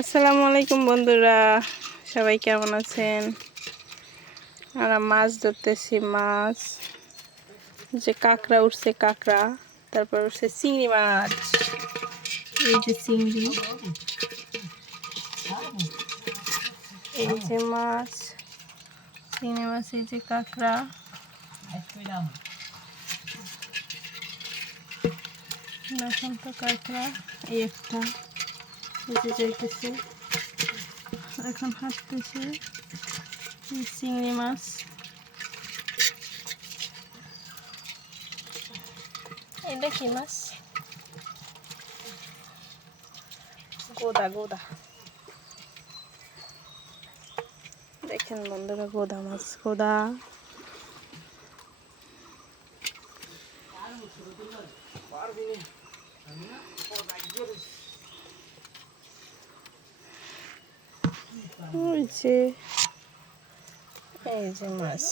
আসসালামু আলাইকুম বন্ধুরা, সবাই কেমন আছেন? আমরা মাছ ধরতেছি। মাছ যে কাঁকড়া উঠছে, কাঁকড়া, তারপর উঠছে চিংড়ি মাছ। এই যে চিংড়ি, এই যে মাছ, চিংড়ি মাছ, এই যে কাঁকড়া। এখন তো কাঁকড়া এই একটা, এই যে যাইতেছে, এখন হাঁটতেছে। চিংড়ি মাছ, এটা কি মাছ? গোদা। গোদা দেখেন বন্ধুরা, গোদা মাছ, গোদা। এই যে মাছ।